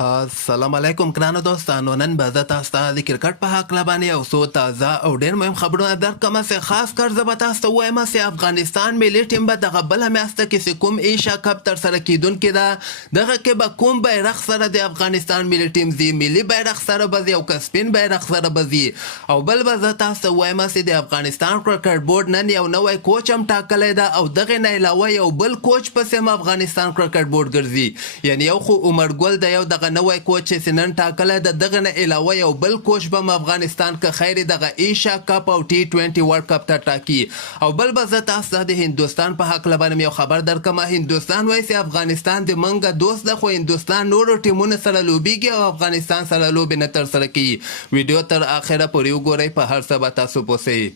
السلام علیکم ګرانو دوستانو. نن به زه تاسو ته د کرکټ په هکله باندې یو څو تازه او ډېر مهم خبرونه درکړم. چې خاص کر زه به تاسو ته ووایم چې افغانستان ملي ټیم به دغه بله میاشته کې چې کوم ایشیا کپ ترسره کیدونکې ده دغه کې به کوم بیرغ سره د افغانستان ملي ټیم ځي، ملي بیرغ سره به ځي او که سپین بیرغ سره به ځي. او بل به زه تاسو ته ووایم چې د افغانستان کرکټ بورډ نن یو نوی کوچ هم ټاکلی ده او دغې نه علاوه یو بل کوچ پسې هم افغانستان کرکټ بورډ ګرځي. یعنې یو خو عمر ګل د یو دغه نوی کوچ چې نن ټاکلی د دغه نه علاوه یو بل کوچ به هم افغانستان که خیر دغه ایشیا کپ او T20 ورلډ کپ ته ټاکي. او بل به زه تاسو ته د هندوستان په هکله باندې یو خبر درکړم. هندوستان وایي چې افغانستان د منګه دوست ده، خو هندوستان نورو ټیمونو سره لوبیږي او افغانستان سره لوبې نه ترسره کوي. ویډیو تر اخره پورې وګورئ، په هر څه به تاسو پوه شئ.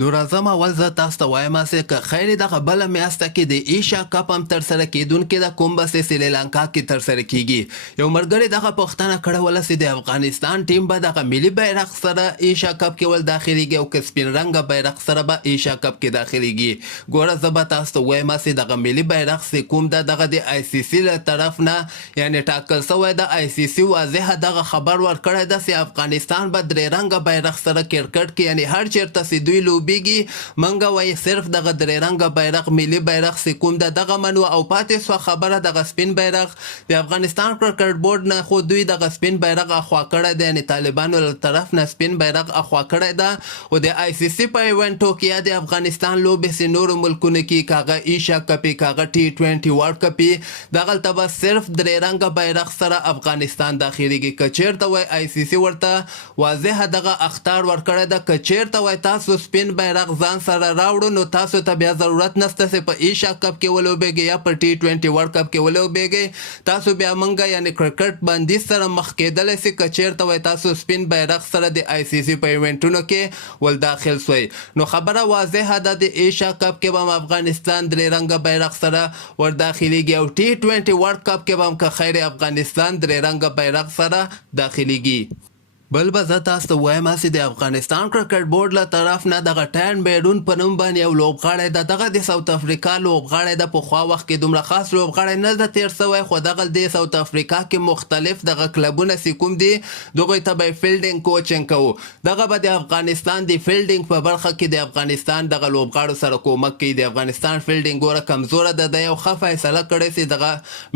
نو راځم اول زه تاسو ته وایم چې که خیر دغه بله میاشته کې د ایشیا کپ هم ترسره کیدونکې ده، کوم به چې سریلانکا کې ترسره کیږي. یو ملګري دغه پوښتنه کړې وله چې د افغانستان ټیم به دغه ملي بیرغ سره ایشیا کپ کې ول داخلیږي او که سپین رنګه بیرغ سره به ایشیا کپ کې داخلیږي. ګوره زه به تاسو ته وایم چې دغه ملي بیرغ چې کوم ده دغه د ICC له طرف نه یعنې ټاکل شوی د ICC واضحه دغه خبر ورکړی ده چې افغانستان به درې رنګه بیرغ سره کرکټ کې یعنې هر چېرته چې دوی لوبیږي منګه وایي صرف دغه درې رنګه بیرغ ملي بیرغ چې کوم ده دغه منو او پاتې سوه خبره دغه سپین بیرغ د افغانستان کرکټ بورډ نه خو دوی دغه سپین بیرغ اخوا کړی ده، یعنې طالبانو له طرف نه سپین بیرغ اخوا کړی ده. او د ICC په ایونټو کې یا د افغانستان لوبې چې نورو ملکونو کې کاغه ایشیا کپ کاغه T20 ورلډ کپ دغلته به صرف درې رنګه بیرغ سره افغانستان داخلیږي. که چېرته وایي ICC ورته واضحه دغه اخطار ورکړی ده، که چېرته وایي تاسو سپین بیرغ ځان سره راوړو نو تاسو ته بیا ضرورت نشته چې په ایشیا کپ کې ولوبېږئ یا په T20 ورلډ کپ کې ولوبېږئ. تاسو بیا منګه یعنې کرکټ بندیز سره مخ کېدلی سي که چېرته وایي تاسو سپین بیرغ سره د ICC په ایونټونو کې ول داخل سوئ. نو خبره واضحه ده د ایشیا کپ کې به هم افغانستان درې رنګه بیرغ سره ور داخلیږي او T20 ورلډ کپ کې به هم که خیر افغانستان درې رنګه بیرغ سره داخلیږي. بل به زه تاسو ته وایم چې د افغانستان کرکټ بورډ له طرف نه دغه ټاین بیرون په نوم باندې یو لوبغاړی ده، دغه د ساوت افریقا لوبغاړی ده. پخوا وخت کې دومره خاص لوبغاړی نه ده تیر سوی، خو دغه د ساوت افریقا کې مختلف دغه کلبونه چې کوم دي دغوی ته به یې فیلډینګ کوچینګ کوو. دغه به د افغانستان د فیلډینګ په برخه کې د افغانستان دغه لوبغاړو سره کومک کوي. د افغانستان فیلډینګ ګوره کمزوره ده، د یو ښه فیصله کړې چې دغه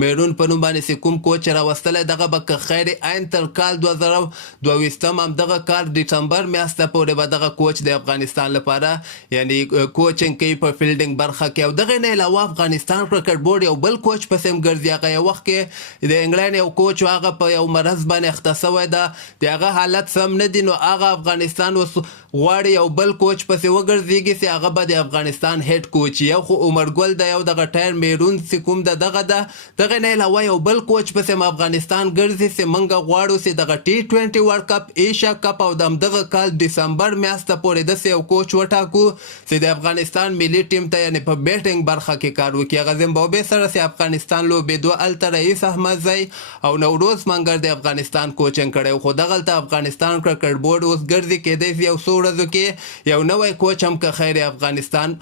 بیرون په نوم باندې چې کوم کوچ راوستلی دغه به که خیر عین تر کال 2022 هم دغه کال ډسمبر میاشته پورې به دغه کوچ د افغانستان لپاره یعنی کوچینګ کوي په فیلډینګ برخه کې. او دغه نه علاوه افغانستان کرکټ بورډ یو بل کوچ پسې هم ګرځي. هغه یو وخت کې د انګلینډ یو کوچ هغه په یو مرض باندې اخته شوی ده، د هغه حالت سم نه دی، نو هغه افغانستان اوس غواړي یو بل کوچ پسې وګرځېږي چې هغه به د افغانستان هیډ کوچ. یو خو عمر ګل د یو دغه ټایر میرون چې کوم ده دغه ده، دغه نه علاوه یو بل کوچ پسې هم افغانستان ګرځي چې موږ غواړو چې دغه T20 ورلډ کپ ایشیا کپ او د همدغه کال ډسمبر میاشته پورې داسې یو کوچ وټاکو چې د افغانستان ملي ټیم ته یعنې په بیټینګ برخه کې کار وکړي. هغه زیمبابوې سره چې افغانستان لوبېدو هلته رئیس احمدزی او نوروز منګر د افغانستان کوچینګ کړی، خو دغلته افغانستان کرکټ بورډ اوس ګرځي کېدی شي یو څو ورځو کې یو نوی کوچ هم که خیر افغانستان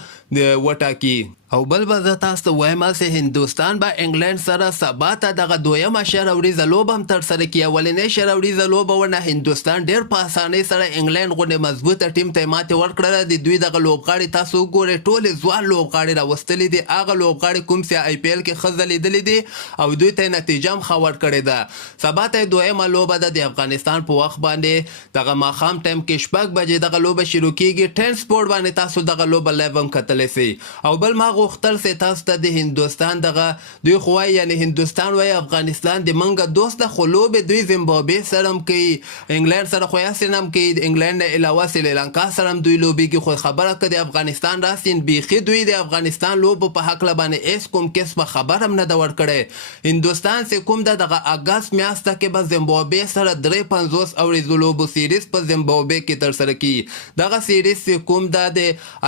وټاکي. او بل به زه تاسو ته وایم چې هندوستان به انګلینډ سره سبا ته دغه دویمه شروریزه لوبه هم ترسره کړي. اولنۍ شروریزه لوبه ورنه هندوستان ډېر په اسانۍ سره انګلینډ غوندې مضبوطه ټیم ته یې ماتې ورکړله. د دوی دغه لوبغاړي تاسو وګورئ ټولې ځوان لوبغاړي راوستلي دي، هغه لوبغاړي کوم چې IPL کې ښه ځلېدلي دي او دوی ته یې نتیجه هم ښه ورکړې ده. سبا ته یې دویمه لوبه ده د افغانستان په وخت باندې دغه ماښام ټایم کې 6 بجې دغه لوبه شروع کېږي. 10 سپورټ باندې تاسو دغه لوبه لایو هم کتلی سئ. او بل ما غوښتل چې تاسو ته د هندوستان دغه دوی خو وایي یعنې هندوستان وایي افغانستان د منګه دوست ده، خو لوبې دوی زیمبابوې سره هم کوي، انګلینډ سره خو یاسین هم کوي، د انګلینډ نه علاوه سریلانکا سره هم دوی لوبېږي. خو خبره که د افغانستان راسین بیخي دوی د افغانستان لوبو په هکله باندې هېڅ کوم قسمه خبر هم نه ده ورکړی. هندوستان چې کوم ده دغه اګست میاشته کې به زیمبابوې سره 53 اوریزو لوبو سیریز په زیمبابوې کې ترسره کیږي. دغه سیریز چې کوم ده د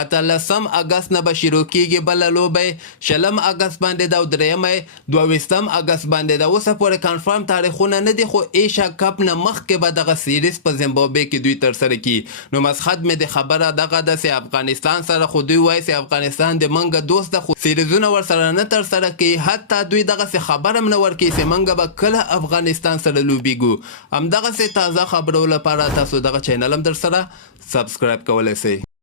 18 اګست نه به شروع کېږي، بله بله لوبه 20 اګست باندې ده او درېیمه 22 اګست باندې ده. اوسه پورې کنفرم تاریخونه نه دي، خو ایشیا کپ نه مخکې به دغه سیریز په زیمبابوې کې دوی ترسره کړي. نو مسخد مې د خبره دغه ده چې افغانستان سره خو دوی وایي چې افغانستان د منګه دوست ده، خو سیریزونه ورسره نه ترسره کوي. حتی دوی دغسې خبره هم نه ورکوي چې منګه به کله افغانستان سره لوبېږو. همدغسې تازه خبرو لپاره تاسو دغه چینل هم در سره سبسکرایب کولی شئ.